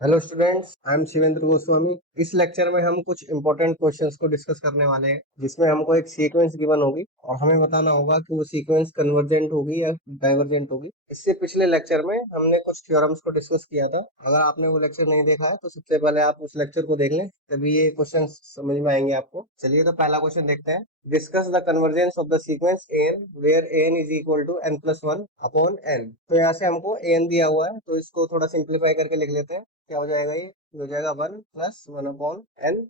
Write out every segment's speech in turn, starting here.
Hello students, I am Shivendra Goswami. इस lecture में हम कुछ इंपॉर्टेंट क्वेश्चंस को डिस्कस करने वाले हैं, जिसमें हमको एक सीक्वेंस गिवन होगी और हमें बताना होगा कि वो सीक्वेंस कन्वर्जेंट होगी या डाइवर्जेंट होगी। इससे पिछले लेक्चर में हमने कुछ थ्योरम्स को डिस्कस किया था। अगर आपने वो लेक्चर नहीं देखा है तो सबसे पहले आप उस लेक्चर को देख लें, तभी ये क्वेश्चन समझ में आएंगे आपको। चलिए तो पहला क्वेश्चन देखते हैं। Discuss the convergence of the sequence n where n is equal to n plus one upon n. तो यहाँ से हमको एन दिया हुआ है, तो इसको थोड़ा सिंप्लीफाई करके लिख लेते हैं। क्या हो जाएगा? ये हो जाएगा one plus one upon n.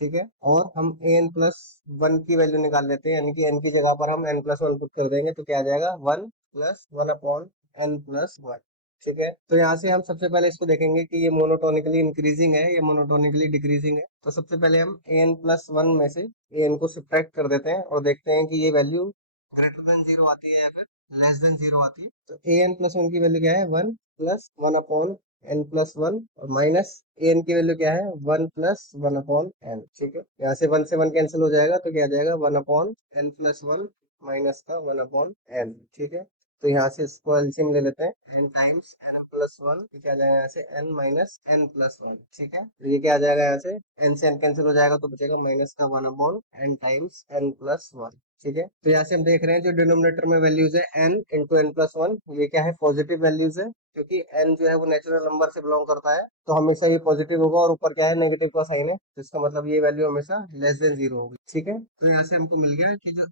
ठीक है, और हम एन प्लस वन की वैल्यू निकाल लेते हैं, यानी कि एन की जगह पर हम एन प्लस वन पुट कर देंगे, तो क्या आ जाएगा? One plus one upon n plus one. ठीक है, तो यहाँ से हम सबसे पहले इसको देखेंगे कि ये मोनोटोनिकली इंक्रीजिंग है या मोनोटोनिकली डिक्रीजिंग है। तो सबसे पहले हम एन प्लस वन में से एन को सब्ट्रैक्ट कर देते हैं और देखते हैं कि ये वैल्यू ग्रेटर देन जीरो आती है या फिर लेस देन जीरो आती है। तो ए एन प्लस वन की वैल्यू क्या है? One plus one upon n plus one, और माइनस एन की वैल्यू क्या है? One plus one upon n. ठीक है, यहाँ से वन से वन कैंसिल हो जाएगा, तो क्या आ जाएगा? One upon n plus one minus का वन अपॉन एन। ठीक है, तो यहाँ से इसको एलसीएम ले लेते हैं, n times n plus one, क्या आ जाएगा यहाँ से? N minus n plus one. ठीक है, तो ये क्या आ जाएगा? यहाँ से एन कैंसिल हो जाएगा, तो बचेगा माइनस का one upon n times n plus one. ठीक है, तो यहाँ से हम देख रहे हैं जो डिनोमिनेटर में वैल्यूज है n into n plus one, ये क्या है? पॉजिटिव वैल्यूज है, क्योंकि एन जो है वो नेचुरल नंबर से बिलोंग करता है, तो हमेशा ये पॉजिटिव होगा, और ऊपर क्या है? नेगेटिव का साइन है, तो इसका मतलब ये वैल्यू हमेशा लेस देन जीरो होगी। ठीक है, तो यहाँ से हमको मिल गया कि जो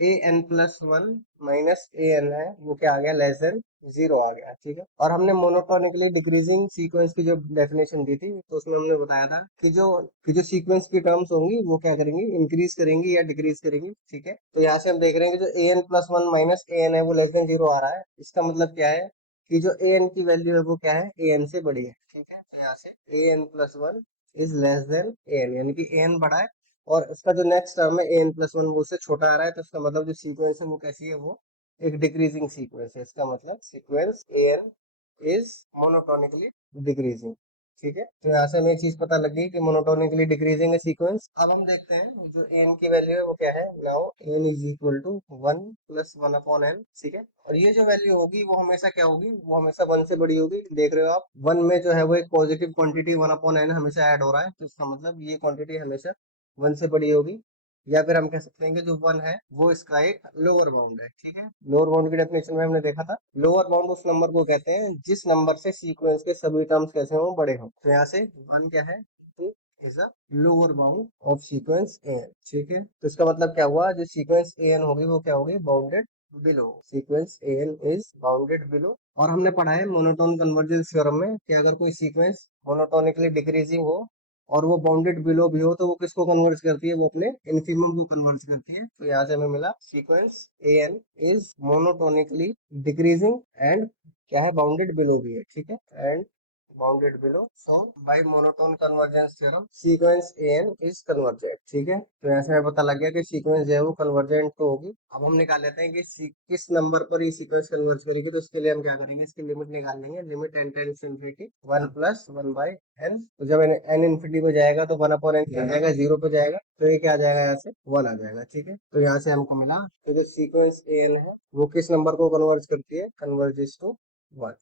ए n plus one minus A N है वो क्या आ गया? लेस देन जीरो आ गया। ठीक है, और हमने मोनोटोनिकली डिक्रीजिंग सीक्वेंस की जो डेफिनेशन दी थी, तो उसमें हमने बताया था कि जो सीक्वेंस की टर्म्स होंगी वो क्या करेंगी? इंक्रीज करेंगी या डिक्रीज करेंगी। ठीक है, तो यहाँ से हम देख रहे हैं कि जो ए n plus one minus A N है वो लेस देन जीरो आ रहा है। इसका मतलब क्या है? कि जो ए एन की वैल्यू है वो क्या है? ए एन से बड़ी है। ठीक है, तो यहाँ से a n plus one is less than a n, यानी कि ए एन बड़ा है, और इसका जो नेक्स्ट टर्म है ए एन प्लस वन वो उससे छोटा आ रहा है, तो इसका मतलब जो सीक्वेंस है वो कैसी है? वो एक डिक्रीजिंग सीक्वेंस है। इसका मतलब sequence a n is monotonically decreasing. ठीक है, तो यहाँ से हमें चीज पता लग गई कि मोनोटोनिकली डिक्रीजिंग है सीक्वेंस। अब हम देखते हैं जो एन की वैल्यू है वो क्या है। Now n is equal to one plus one upon n. ठीक है, और ये जो वैल्यू होगी वो हमेशा क्या होगी? वो हमेशा वन से बड़ी होगी। देख रहे हो आप, वन में जो है वो एक positive quantity one upon n हमेशा ऐड हो रहा है, तो इसका मतलब ये क्वांटिटी हमेशा वन से बड़ी होगी। या फिर हम कह सकते हैं कि जो वन है वो इसका एक लोअर बाउंड है। ठीक है, लोअर बाउंड की डेफिनेशन में हमने देखा था, लोअर बाउंड उस नंबर को कहते हैं जिस नंबर से सीक्वेंस के सभी टर्म्स कैसे हो? बड़े हो। तो यहाँ से वन क्या है? Is a lower bound of sequence a n. ठीक है, तो इसका मतलब क्या हुआ? जो सीक्वेंस ए एन होगी वो क्या होगी? Bounded below. Sequence a n is bounded below. और हमने पढ़ा है मोनोटोन कन्वर्जेंस थ्योरम में कि अगर कोई सीक्वेंस मोनोटोनिकली डिक्रीजिंग हो और वो बाउंडेड बिलो भी हो, तो वो किसको कन्वर्ज करती है? वो अपने इन्फिमम को कन्वर्ज करती है। तो यहाँ से हमें मिला sequence a n is monotonically decreasing and क्या है? बाउंडेड बिलो भी है। ठीक है, and bounded below. So by monotone convergence theorem sequence n is convergent. ठीक है, तो यहाँ से हमें पता लग गया कि सीक्वेंस जो है वो कन्वर्जेंट तो होगी। अब हम निकाल लेते हैं कि किस नंबर पर ये सीक्वेंस कन्वर्ज करेगी। तो उसके लिए हम क्या करेंगे? इसकी लिमिट निकाल लेंगे। Limit n tends to infinity one plus one by n. तो जब एन इंफिनिटी पे जाएगा तो वन अपॉन एन क्या जाएगा? जीरो पे जाएगा, तो ये क्या आ जाएगा? यहाँ से वन आ जाएगा। ठीक है, तो यहाँ से हमको मिला कि जो सीक्वेंस एन है वो किस नंबर को कन्वर्ज करती है? Converges to one.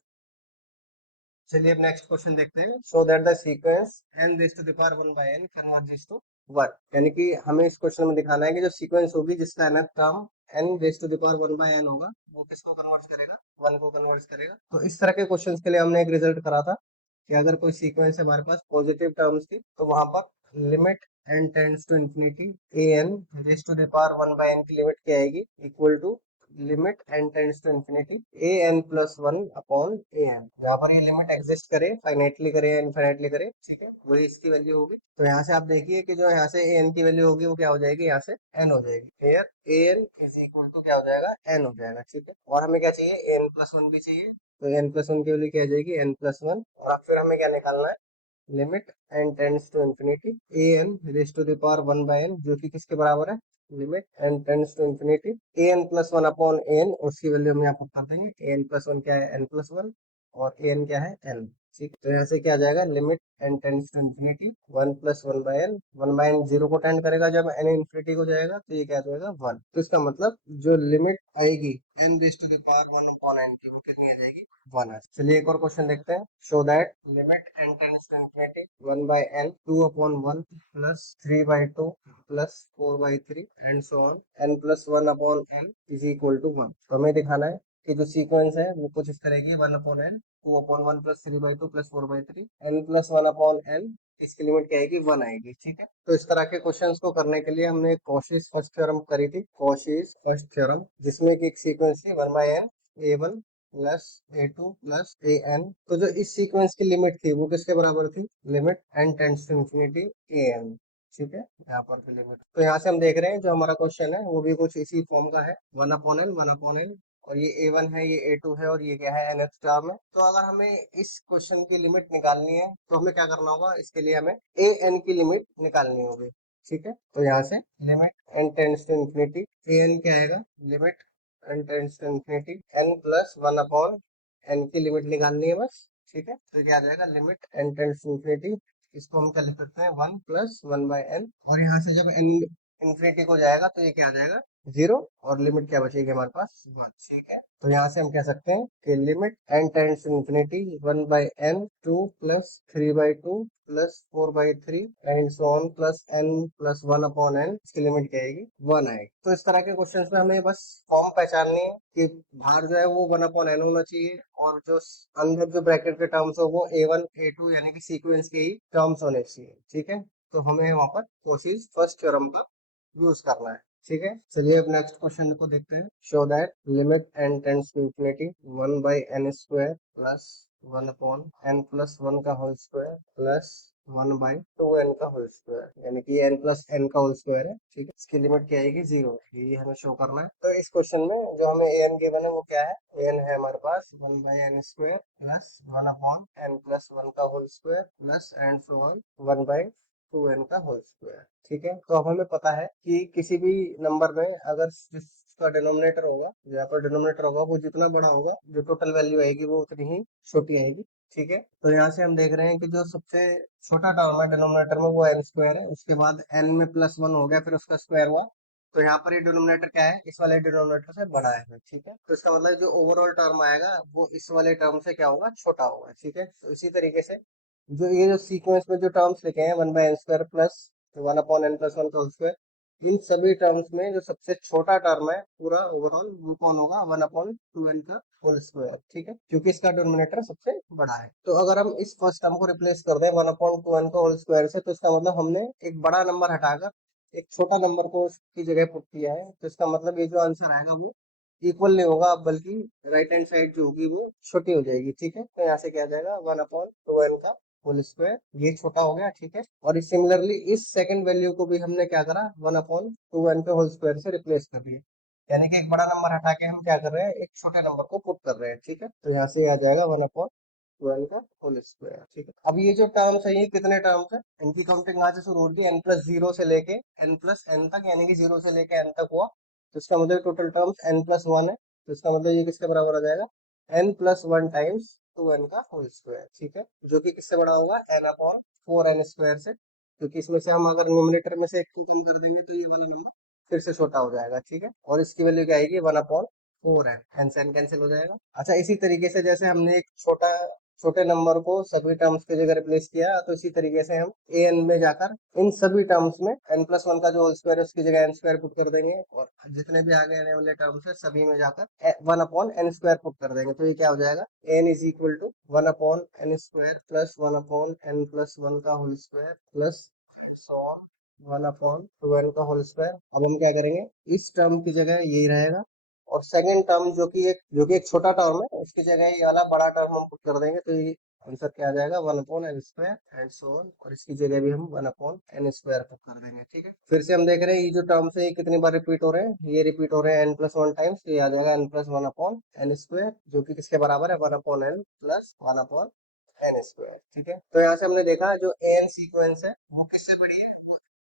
चलिए अब नेक्स्ट क्वेश्चन देखते हैं। So that the sequence n raise to the power 1 by n converges to 1, यानी कि हमें इस क्वेश्चन में दिखाना है कि जो सीक्वेंस होगी जिसका nth term n raise to the power 1 by n होगा, वो किसको कन्वर्ट करेगा? 1 को कन्वर्ट करेगा। तो इस तरह के क्वेश्चंस के लिए हमने एक रिजल्ट करा था कि अगर कोई सीक्वेंस हमारे पास पॉजिटिव टर्म्स की, तो वहां पर limit n tends to infinity a n raise to the power 1 by n की लिमिट क्या आएगी? Equal to limit n tends to infinity a n plus one upon a n। यहाँ पर ये लिमिट एग्जिस्ट करे, फाइनाइटली करे या infinitely करे, ठीक है, वही इसकी वैल्यू होगी। तो यहाँ से आप देखिए कि जो यहाँ से a n की वैल्यू होगी वो क्या हो जाएगी? यहाँ से n हो जाएगी। फिर a n is equal to क्या हो जाएगा? n हो जाएगा। ठीक है, और हमें क्या चाहिए? a n प्लस वन भी चाहिए, तो n प्लस वन की वैल्यू क्या आ जाएगी? n plus one. और अब फिर हमें क्या निकालना है? Limit n tends to infinity a n raise to the power 1 by n, जो कि किसके बराबर है? Limit n tends to infinity a n plus one upon a n, उसकी वैल्यू हम यहाँ पर कर देंगे। a n प्लस वन क्या है? n plus one. और ए एन क्या है एन। ठीक, तो यहाँ से क्या आ जाएगा, limit n tends to infinity 1 + 1/n, 1/n zero को टेंड करेगा, जब एन इन्फिनिटी को जाएगा तो ये क्या आ जाएगा 1। तो इसका मतलब जो लिमिट आएगी n raise to the power 1/n की, वो कितनी आ जाएगी 1 आ। चलिए एक और क्वेश्चन देखते हैं। Show that limit n tends to infinity 1/n 2/1 + 3/2 + 4/3 and so on n + 1/n is equal to 1। तो हमें दिखाना है कि जो सीक्वेंस है वो कुछ इस तरह की 1/n 2/1 + 3/2 + 4/3 n + 1/n, इसकी लिमिट क्या आएगी 1 आएगी। ठीक है, तो इस तरह के क्वेश्चंस को करने के लिए हमने कॉशीज फर्स्ट थ्योरम करी थी, कॉशीज फर्स्ट थ्योरम, जिसमें कि एक सीक्वेंस थी 1/n a1 plus a2 plus an। तो जो इस सीक्वेंस की लिमिट थी वो किसके बराबर थी, limit n tends to infinity an। ठीक है, यहाँ पर की लिमिट, तो यहाँ से हम देख रहे हैं जो हमारा क्वेश्चन है वो भी कुछ इसी फॉर्म का है, 1/n और ये a1 है, ये a2 है और ये क्या है nth टर्म है। तो अगर हमें इस क्वेश्चन की लिमिट निकालनी है तो हमें क्या करना होगा, इसके लिए हमें an की लिमिट निकालनी होगी। ठीक है, तो यहाँ से limit n tends to infinity an क्या आएगा, limit n tends to infinity n + 1/n की लिमिट निकालनी है बस। ठीक है, तो क्या आ जाएगा, limit n tends to infinity, इसको हम क्या लिख सकते हैं 1 + 1/n, और यहाँ से जब n इंफिनिटी को जाएगा तो ये क्या आ जाएगा 0, और लिमिट क्या बचेगी हमारे पास 1। ठीक है, तो यहाँ से हम कह सकते हैं कि limit n tends to infinity 1/n 2 + 3/2 + 4/3 and so on plus n + 1/n, इसकी लिमिट क्या आएगी 1 आएगी। तो इस तरह के क्वेश्चंस में हमें बस फॉर्म पहचाननी है कि बाहर जो है वो 1/n होना चाहिए, और जो अंदर जो ब्रैकेट के टर्म्स हो वो a1 a2 यानी कि सीक्वेंस के ही टर्म्स होने चाहिए। ठीक है, तो हमें वहां पर कोशिश फर्स्ट थ्योरम का यूज करना है। ठीक है, चलिए अब नेक्स्ट क्वेश्चन को देखते हैं। Show that limit n tends to infinity 1/n² plus 1/n+1 का होल स्क्वायर प्लस 1/2n का होल स्क्वायर, यानी कि n + n का होल स्क्वायर है। ठीक है, इसकी लिमिट क्या आएगी 0, ये हमें शो करना है। तो इस क्वेश्चन में जो हमें an गिवन है वो क्या है, an है हमारे पास 1/n² प्लस 1/n+1 का whole square plus and so on 1/2n का होल स्क्वायर। ठीक है, तो अब हमें पता है कि किसी भी नंबर में अगर जिसका डिनोमिनेटर होगा, यहाँ पर डिनोमिनेटर होगा, वो जितना बड़ा होगा जो टोटल वैल्यू आएगी वो उतनी ही छोटी आएगी। ठीक है, तो यहाँ से हम देख रहे हैं कि जो सबसे छोटा टर्म है डिनोमिनेटर में वो n² है, उसके बाद n में +1 हो गया, फिर उसका स्क्वायर हुआ, तो यहाँ पर ये डिनोमिनेटर क्या है, इस वाले डिनोमिनेटर से बड़ा है। ठीक है, तो इसका मतलब जो ओवरऑल टर्म आएगा वो इस वाले टर्म से क्या होगा, छोटा होगा। ठीक है, तो इसी तरीके से जो ये जो सीक्वेंस में जो टर्म्स लिखे हैं 1/n² प्लस 1/n+1 का होल स्क्वायर, इन सभी टर्म्स में जो सबसे छोटा टर्म है पूरा ओवरऑल वो कौन होगा, 1/2n का होल स्क्वायर। ठीक है, क्योंकि इसका डिनोमिनेटर सबसे बड़ा है। तो अगर हम इस फर्स्ट टर्म को रिप्लेस कर दें 1/2n का होल स्क्वायर से, तो इसका मतलब हमने एक बड़ा नंबर हटाकर एक छोटा नंबर को उसकी जगह पुट किया है। तो इसका मतलब ये जो आंसर आएगा वो इक्वल नहीं होगा, बल्कि राइट हैंड साइड जो होगी वो छोटी हो जाएगी। ठीक है, तो यहाँ से क्या आ जाएगा 1/2n का होल स्क्वायर, ये छोटा हो गया। ठीक है, और सिमिलरली इस सेकंड वैल्यू को भी हमने क्या करा 1/2n के होल स्क्वायर से रिप्लेस कर दिया, यानी कि एक बड़ा नंबर हटा के हम क्या कर रहे हैं, एक छोटे नंबर को पुट कर रहे हैं। ठीक है, तो यहाँ से आ जाएगा 1/2n का होल स्क्वायर। ठीक है, अब ये जो टर्म्स है ये कितने टर्म्स है, इनकी काउंटिंग आज से शुरू होगी n+0 से लेके n+n तक, यानी कि 0 से लेके n तक हुआ, तो इसका मतलब टोटल टर्म्स n+1 है। तो इसका मतलब ये किसके बराबर आ जाएगा, n+1 टाइम्स 2n का होल स्क्वायर। ठीक है, जो कि किससे बड़ा होगा, n/4n² से, क्योंकि इसमें से हम अगर न्यूमरेटर में से एक को कम कर देंगे तो ये वाला नंबर फिर से छोटा हो जाएगा। ठीक है, और इसकी वैल्यू क्या आएगी 1/4n, एन से एन कैंसिल हो जाएगा। अच्छा, इसी तरीके से जैसे हमने एक छोटे नंबर को सभी टर्म्स की जगह रिप्लेस किया, तो इसी तरीके से हम an में जाकर इन सभी टर्म्स में n+1 का जो होल स्क्वायर है उसकी जगह n² पुट कर देंगे, और जितने भी आगे आने वाले टर्म्स है सभी में जाकर 1/n² पुट कर देंगे, तो ये क्या हो जाएगा, n is equal to 1/n² plus 1/n+1 का होल स्क्वायर प्लस 1/2n का होल स्क्वायर। अब हम क्या करेंगे, इस टर्म की जगह यही रहेगा, और सेकंड टर्म जो कि एक छोटा टर्म है उसकी जगह ये वाला बड़ा टर्म हम पुट कर देंगे, तो ये आंसर क्या आ जाएगा 1/n² एंड सो ऑन, और इसकी जगह भी हम 1/n² पुट कर देंगे। ठीक है, फिर से हम देख रहे हैं ये जो टर्म्स है ये कितनी बार रिपीट हो रहे हैं, ये रिपीट हो रहे हैं n+1 टाइम्स, तो ये आ जाएगा n+1/n², जो कि किसके बराबर है 1/n+1/n²। ठीक है, तो यहाँ से हमने देखा जो an सीक्वेंस है वो किससे बड़ी है,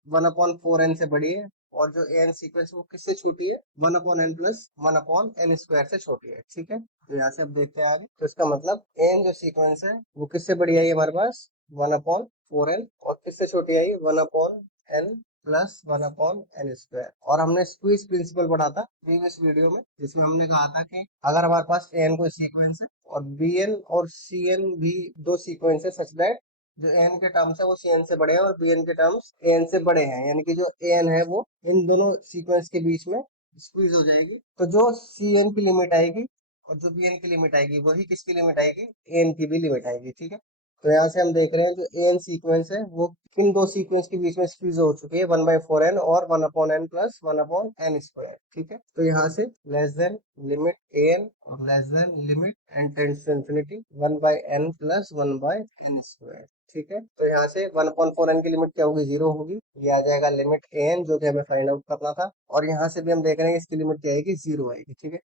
1/4n से बड़ी है, और जो एन सीक्वेंस वो किससे छोटी है, 1/n+1/n² से छोटी है। ठीक है, तो यहाँ से अब देखते हैं आगे। तो इसका मतलब एन जो सीक्वेंस है वो किससे बड़ी आई हमारे पास, 1/4n, और किससे छोटी आई, 1/n+1/n²। और हमने स्क्वीज प्रिंसिपल पढ़ा था प्रीवियस वीडियो में, जिसमें हमने कहा था कि अगर हमारे पास एन कोई सीक्वेंस है और बी एन और सी एन भी दो सीक्वेंस है, सच दैट जो एन के टर्म्स है वो सी एन से बड़े हैं और बी एन के टर्म्स ए एन से बड़े हैं, यानी कि जो ए एन है वो इन दोनों सीक्वेंस के बीच में स्क्वीज हो जाएगी। तो जो सी एन की लिमिट आएगी और जो बी एन की लिमिट आएगी वही किसकी लिमिट आएगी, ए एन की भी लिमिट आएगी। ठीक है, तो यहाँ से हम देख रहे हैं जो ए एन सीक्वेंस है वो किन दो सीक्वेंस के बीच में स्क्वीज हो चुकी है, 1/4n और 1/n+1/n²। ठीक है, तो यहाँ से less than limit a n और less than limit n tends to infinity 1/n+1/n²। ठीक है, तो यहाँ से 1/4n की लिमिट क्या होगी, 0 होगी। ये आ जाएगा लिमिट ए एन जो कि हमें फाइंड आउट करना था, और यहाँ से भी हम देख रहे हैं इसकी लिमिट क्या आएगी, 0 आएगी। ठीक है,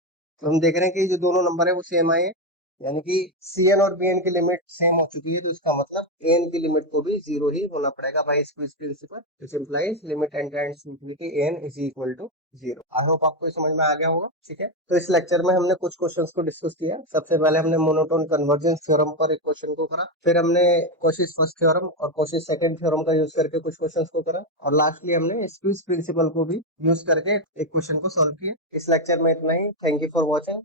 तो हम देख रहे हैं कि जो दोनों नंबर है वो सेम आए हैं, यानी कि सी एन और बी एन की लिमिट सेम हो चुकी है, तो इसका मतलब ए एन की लिमिट को भी 0 ही होना पड़ेगा by squeeze principle, which implies limit n tends to infinity a n is equal to 0। I hope आपको ये समझ में आ गया होगा। ठीक है, तो इस लेक्चर में हमने कुछ क्वेश्चंस को डिस्कस किया। सबसे पहले हमने मोनोटोन कन्वर्जेंस थ्योरम पर एक क्वेश्चन को करा, फिर हमने कोशिश फर्स्ट थ्योरम और कोशिश सेकंड थ्योरम का यूज करके कुछ क्वेश्चंस को करा, और लास्टली हमने स्क्वीज प्रिंसिपल को भी यूज करके एक क्वेश्चन को सॉल्व किया। इस लेक्चर में इतना ही। Thank you for watching.